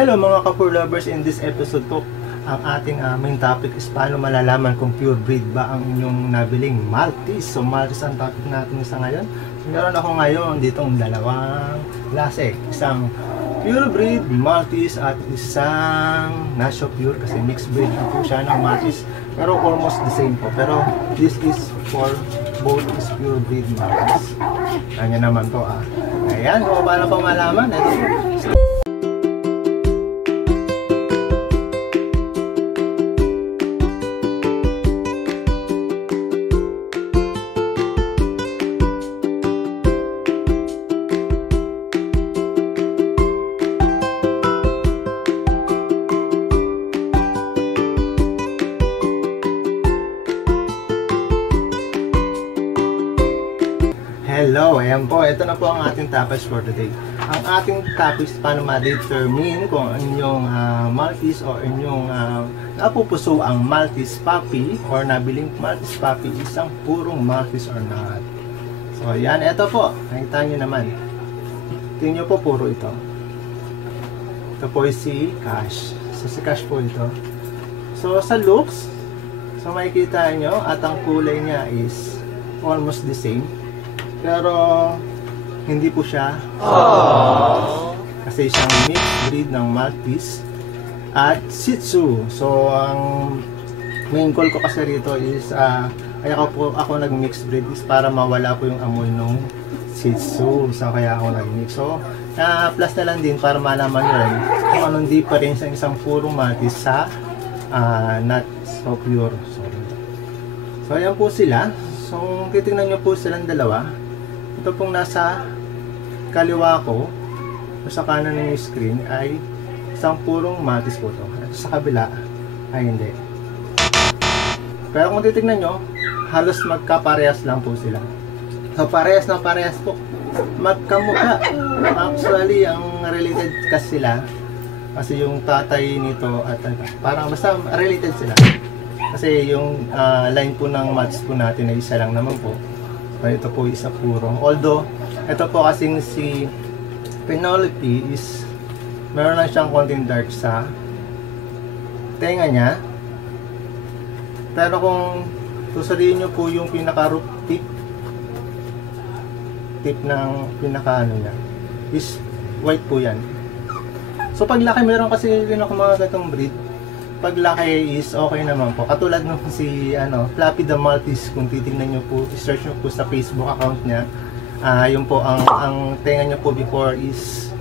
Hello mga ka-fur lovers, in this episode po, ang ating main topic is paano malalaman kung pure breed ba ang inyong nabiling Maltese. So Maltese ang topic natin sa ngayon. So, meron ako ngayon ditong dalawang klase. Isang pure breed Maltese at isang not so pure kasi mixed breed po siya ng Maltese. Pero almost the same po. Pero this is for both is pure breed Maltese. Kanya naman po Ayan, kung paano pong malaman. Ito po. Hello, ayan po. Ito na po ang ating topics for today. Ang ating topics paano ma-determine kung inyong Maltese o inyong napupuso ang Maltese puppy or nabiling Maltese puppy isang purong Maltese or not. So, ayan. Ito po. Nakita nyo naman. Tingnan nyo po, puro ito. Ito po si Cash. So, si Cash po ito. So, sa looks, so makikita nyo at ang kulay niya is almost the same. Pero hindi po siya kasi siyang mixed breed ng Maltese at Shih Tzu. So ang main goal ko kasi rito is kaya ako nag-mixed breed is para mawala po yung amoy ng Shih Tzu. So kaya ako nag-mix. So plus na lang din para malaman nyo rin kung anong difference ng isang purong Maltese sa not so pure. So ayan po sila. So titingnan nyo po silang dalawa. Ito pong nasa kaliwa ko o sa kanan ng screen ay isang purong Maltese po ito. At sa kabila ay hindi. Pero kung titignan nyo, halos magkaparehas lang po sila. So parehas na parehas po. Magkamukha. Actually, ang related kasi sila kasi yung tatay nito at parang basta related sila. Kasi yung line po ng Maltese po natin ay isa lang naman po. Ito po isa puro. Although, ito po kasing si Penelope is meron lang siyang konting dark sa tenga niya. Pero kung susuriin nyo po yung pinaka-root tip ng pinaka-ano niya is white po yan. So paglaki meron kasi rin ako mga gatong breed. Paglaki is okay naman po. Katulad nung si Fluffy the Maltese, kung titingnan nyo po, search nyo po sa Facebook account niya. Yun po, ang tenga nyo po before is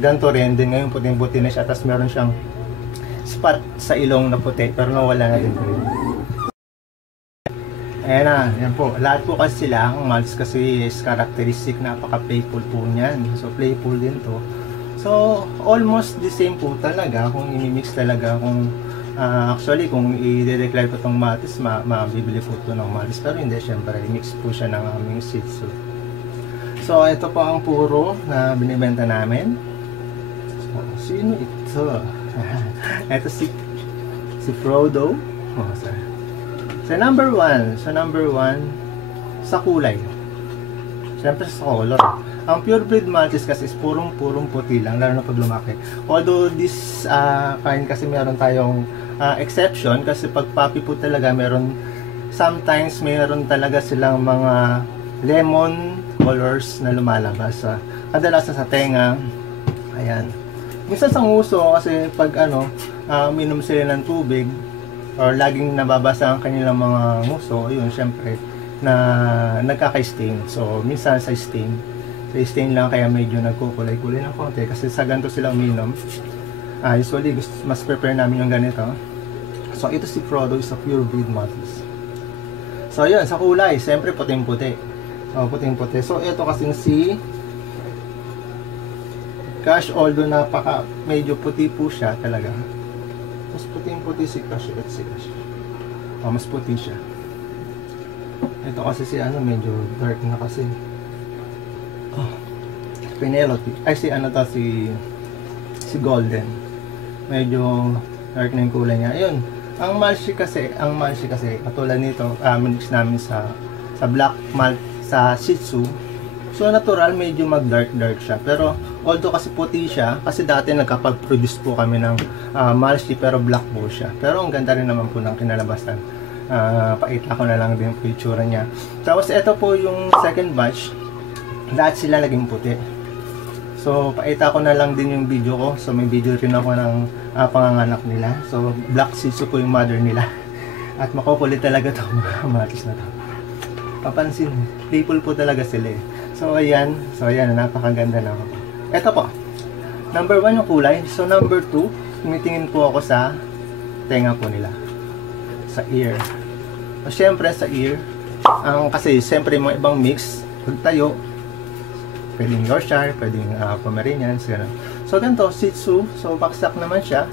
ganito rin. Din ngayon puting-puti na siya. Tapos meron siyang spot sa ilong na puti. Pero nawala na din po yun. Ayan na, yan po. Lahat po kasi sila, ang Maltese kasi is characteristic, napaka-playful po niyan. So playful din to. So, almost the same po talaga kung i-mix talaga kung actually kung i-declare ko itong Maltese, mabibili po ito ng Maltese. Pero hindi, syempre, mix po siya ng aming Shih Tzu. So, ito po ang puro na binibenta namin. So, sino ito? Ito si Frodo. So, number 1. So, number 1, sa kulay. Syempre sa color. Ang pure breed Maltese kasi is purong puti lang, lalo na pag lumaki. Although this kind kasi meron tayong exception kasi pag puppy po talaga sometimes meron talaga silang mga lemon colors na lumalabas. Kadalasan sa tenga. Ayan. Minsan sa nguso kasi pag minom sila ng tubig or laging nababasa ang kanilang mga nguso, yun syempre na nagkaka-stain. So minsan sa stain lang kaya medyo nagkukulay-kulay ng konti kasi sa ganito sila uminom. Usually mas prepare namin yung ganito. So ito si Frodo is a pure breed Maltese. So yun, sa kulay siyempre puting-puti. So puting-puti. So ito kasing si Cash, although medyo puti po siya talaga. Mas puting-puti si Cash. Ito si Cash. Mas puti siya. Ito kasi si medyo dark na kasi. Penelope. Ay si Golden. Medyo dark na yung kulay niya. Ayun. Ang Maltese kasi katulad nito, mix namin sa Black Maltese sa Shih Tzu So natural, medyo mag-dark siya. Pero although kasi puti siya, kasi dati nagkapag-produce po kami ng Malshi pero black po siya. Pero ang ganda rin naman po ng kinalabasan. Pakita ko na lang din po yung itsura niya. Tapos ito po yung second batch. Lahat sila naging puti. So pakita ko na lang din yung video ko. So may video rin ako ng panganganak nila. So black shih tzu po yung mother nila. At makukulit talaga to mga Maltese na to. Papansin, people po talaga sila eh. So ayan, napakaganda na ako. Ito po, number 1 yung kulay. So number 2, tumitingin po ako sa tenga po nila. Sa ear. So syempre sa ear, kasi syempre mga ibang mix, pagtayo, pwedeng Yorkshire, pwedeng Pomeranians, gano'n. So ganito, Shih Tzu, so baksak naman siya.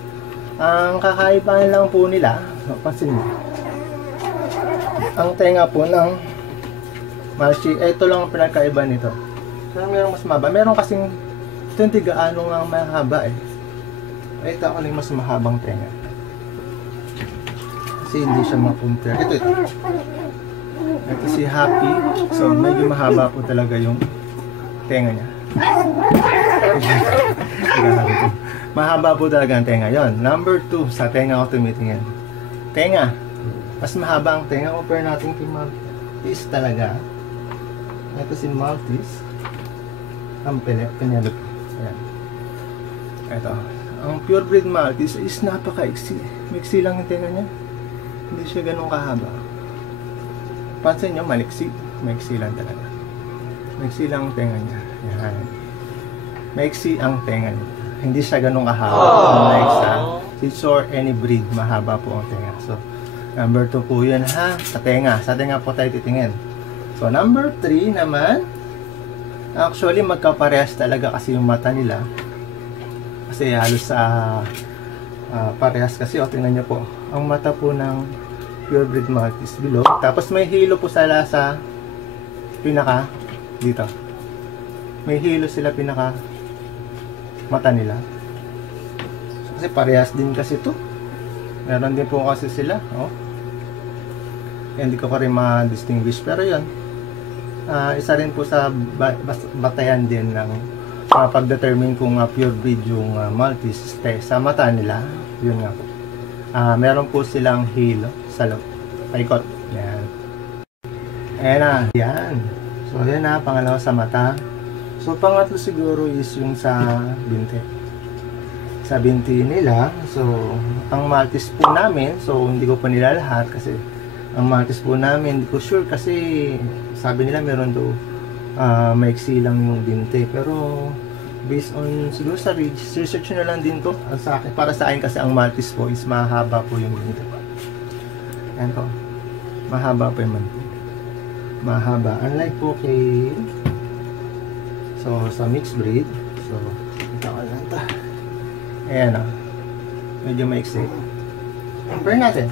Ang kakaibahan lang po nila, pansin mo, ang tenga po ng Malshi, ito lang ang pinakaiba nito. So merong mas mahaba, meron kasing ito hindi gaano nga mahaba eh. Ito ako yung mas mahabang tenga. Kasi hindi siya mapunter. Ito. Ito si Happy. So medyo mahaba po talaga yung tenga niya. Mahaba po talaga ang tenga. Yon. Number 2, sa tenga ako tumitingin. Tenga. Mas mahaba ang tenga. Compare natin kay Maltese talaga. Ito si Maltese. Ang Penelope. Ayan. Ito. Ang purebred Maltese is napaka-iksi. Miksi lang yung tenga niya. Hindi siya ganun kahaba. Pansin nyo, maliksi. Maiksi lang talaga. Maiksi lang ang tenga niya. Ayan. Maiksi ang tenga niya. Hindi siya ganun kahaba. Unlike sa Shih Tzu or any breed, mahaba po ang tenga. So, number 2 po yun ha. Sa tenga. Sa tenga po tayo titingin. So, number 3 naman, actually magkaparehas talaga kasi yung mata nila. Kasi halos parehas kasi. O, tingnan nyo po. Ang mata po ng purebred Maltese below. Tapos may hilo po sila sa pinaka dito. May hilo sila pinaka mata nila. Kasi parehas din kasi to. Meron din po kasi sila. Oh. Hindi ko pa rin ma-distinguish. Pero yun. Isa rin po sa batayan din ng pag-determine kung purebred yung Maltese sa mata nila. Yun nga po. Meron po silang hilo sa loob. Paikot. Yan. Ayan na. Yan. So yan na. Pangalawa sa mata. So pangatlo siguro is yung sa binti. Sa binti nila. So ang Maltese po namin. So hindi ko pa nila lahat kasi ang Maltese po namin, hindi ko sure kasi sabi nila meron daw maiksi lang yung binti. Pero based on siguro sa research na lang din to sa akin, para sa akin kasi ang Maltese po is mahaba po yung binti. Ayan po. Mahaba po yung binti. Mahaba. Unlike po kay sa mixed breed. So ito ka lang ito. Ayan o. Medyo maiksi. Compare natin.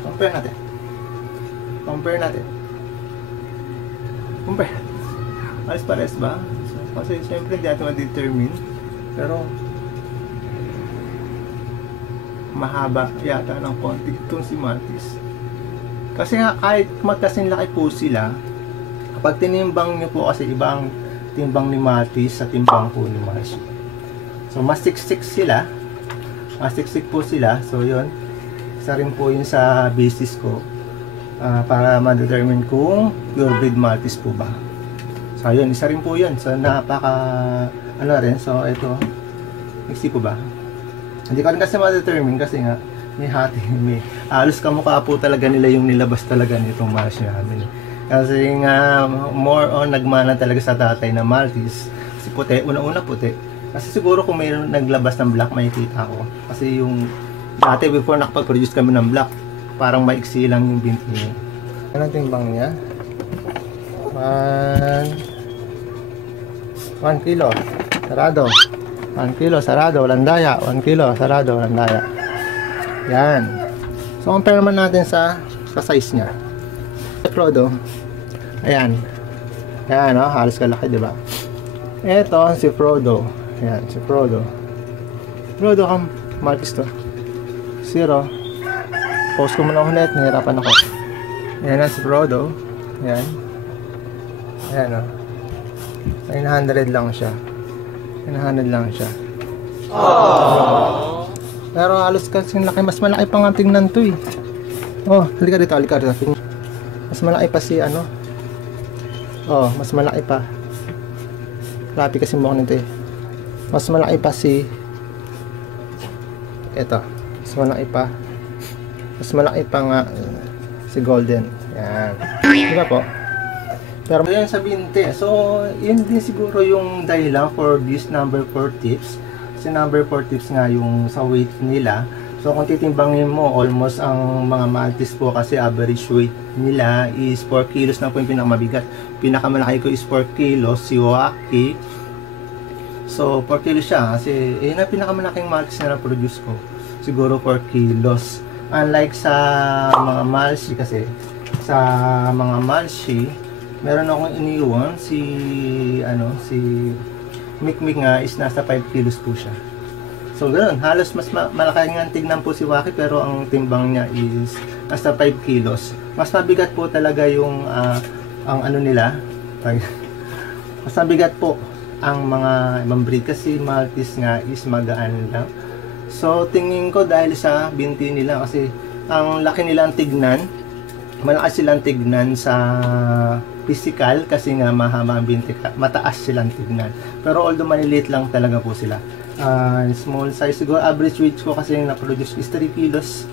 Pares ba? So, kasi syempre hindi natin ma-determine. Pero mahaba yata ng konti itong si Maltese. Kasi nga kahit magkasing laki po sila, kapag tinimbang nyo po kasi ibang timbang ni Maltese sa timbang po ni Malshi. So mas siksik sila. Mas siksik po sila. So yun. Isa rin po yun sa basis ko. Para ma-determine kung purebred Maltese po ba. So yun, isa rin po yun. So rin, so ito mixi po ba? Hindi ko rin kasi ma-determine kasi nga may halos kamukha po talaga nila yung nilabas talaga nitong Malshi namin. Kasi nga more on nagmana talaga sa tatay na Maltese. Kasi puti, una-una puti. Kasi siguro kung may naglabas ng black makikita ko. Kasi yung dati before nakapag-produce kami ng black, parang maiksi lang yung binti niya. Ano ang timbang niya? 1 kilo. Sarado. 1 kilo. Sarado. Walang daya. 1 kilo. Sarado. Walang daya. Yan. So, compare naman natin sa size niya. Frodo. Ayan. Ayan, no? Halos kalaki, diba? Ito, si Frodo. Ayan, si Frodo. Frodo, Maltese to. 0. Post ko muna ulit, nahirapan ako. Ayan na si Frodo. Ayan. Ayan o. 900 lang siya. 900 lang siya. Pero halos kasing laki. Mas malaki pa nga tingnan to eh. Oh, halika dito, halika dito. Mas malaki pa si ano. Oh, mas malaki pa. Grabe kasi mukha nito eh. Mas malaki pa si ito. Mas malaki pa. Mas malaki pa nga si Golden. Yan. Diba po? Pero yan sa 20. So, yun din siguro yung dahilan for this number 4 tips. Kasi number 4 tips nga yung sa weight nila. So, kung titimbangin mo, almost ang mga Maltese po kasi average weight nila is 4 kilos na po yung pinakamabigat. Pinakamalaki ko is 4 kilos, si Waki. So, 4 kilos siya kasi yun ang pinakamalaking Maltese na na-produce ko. Siguro 4 kilos. Unlike sa mga Malsi kasi, sa mga Malsi, meron akong iniwan si Mikmik nga is nasa 5 kilos po siya. So ganoon, halos mas malaki nga tignan po si Waki pero ang timbang niya is nasa 5 kilos. Mas mabigat po talaga yung ang ano nila. Mas mabigat po ang mga ibang breed kasi Maltese nga is magaan lang. So tingin ko dahil sa binti nila kasi ang laki nilang tignan, malakas silang tignan sa physical kasi nga mahaba ang binti, mataas silang tignan. Pero although maliliit lang talaga po sila. Small size siguro, average weight ko kasi yung na-produce is 3 kilos.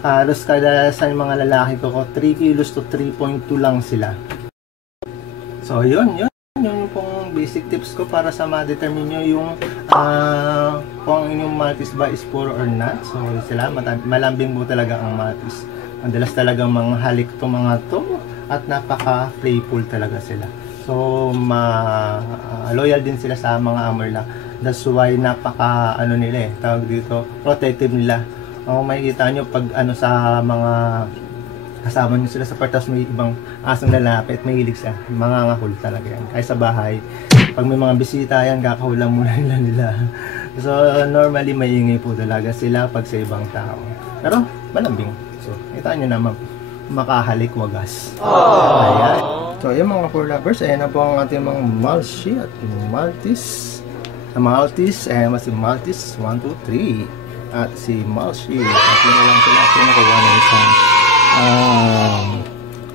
Halos kada sa mga lalaki ko 3 kilos to 3.2 lang sila. So yun yung pong basic tips ko para sa ma-determine nyo yung kung inyong Maltese ba is poor or not. So sila, malambing po talaga ang Maltese. Madalas talagang mga halik to mga to at napaka-playful talaga sila. So loyal din sila sa mga Amerla. That's why napaka nila tawag dito, protective nila. Makikita nyo pag sa mga kasama nyo sila sa partas, may ibang asong lalapit, may hilig siya, mangangahul talaga yan. Kaya sa bahay, pag may mga bisita yan, kakahulan muna nila. So normally maingay po talaga sila pag sa ibang tao. Pero malambing. So kita nyo naman, makahalik wagas. Ayan. So yung mga poor lovers, ayan na po ang ating mga Malsi at Maltese. Maltese, ayan si Maltese 1, 2, 3 at si Malsi. At yun na lang sila at nakuha ng isang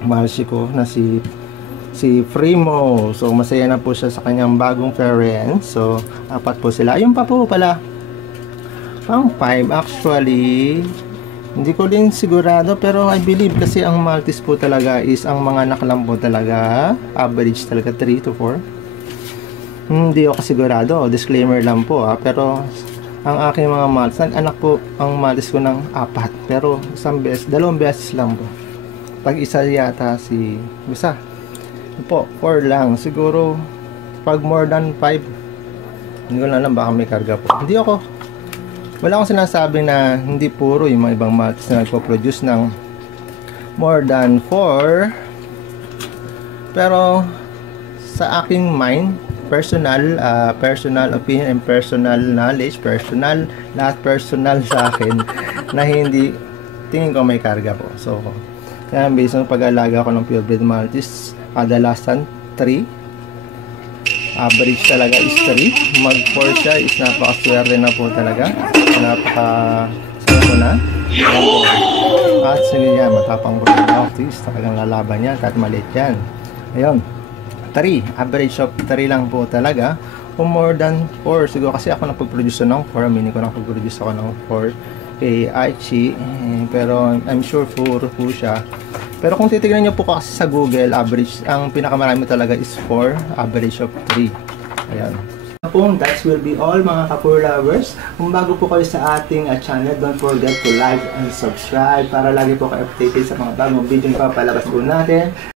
Malsi ko na si Primo. So masaya na po siya sa kanyang bagong parents. So 4 po sila. Ayun pa po pala, pang 5 actually. Hindi ko din sigurado pero I believe kasi ang Maltese po talaga is ang mga anak lang po talaga average talaga 3 to 4. Hindi ako sigurado, disclaimer lang po pero ang aking mga Maltese, anak po ang Maltese ko ng 4 pero dalawang beses lang po. Pag isa yata si isa po 4 lang siguro. Pag more than 5 hindi ko na alam, baka may karga po. Wala akong sinasabi na hindi puro yung mga ibang Maltese na nagpo-produce ng more than 4. Pero sa aking mind, personal opinion and personal knowledge, lahat personal sa akin na hindi, tingin ko may karga po. So, kaya based on pag-alaga ko ng purebred Maltese, kadalasan 3. Average talaga is 3. Mag-4 siya is napaka-swerte na po talaga. Napaka-swerte na. At sige yan, matapang po ng Maltese. Talagang lalaban yan kahit maliit yan. Ayun. 3. Average of 3 lang po talaga. Kung more than 4, siguro kasi ako napag-produce ng 4. Mini ko napag-produce ako ng 4 kay Aichi. Pero I'm sure puro po siya. Pero kung titignan nyo po kasi sa Google, average, ang pinakamarami talaga is 4, average of 3. Ayan. That will be all mga Kapur lovers. Kung bago po kayo sa ating channel, don't forget to like and subscribe para lagi po kayo updated sa mga bagong video na papalabas po natin.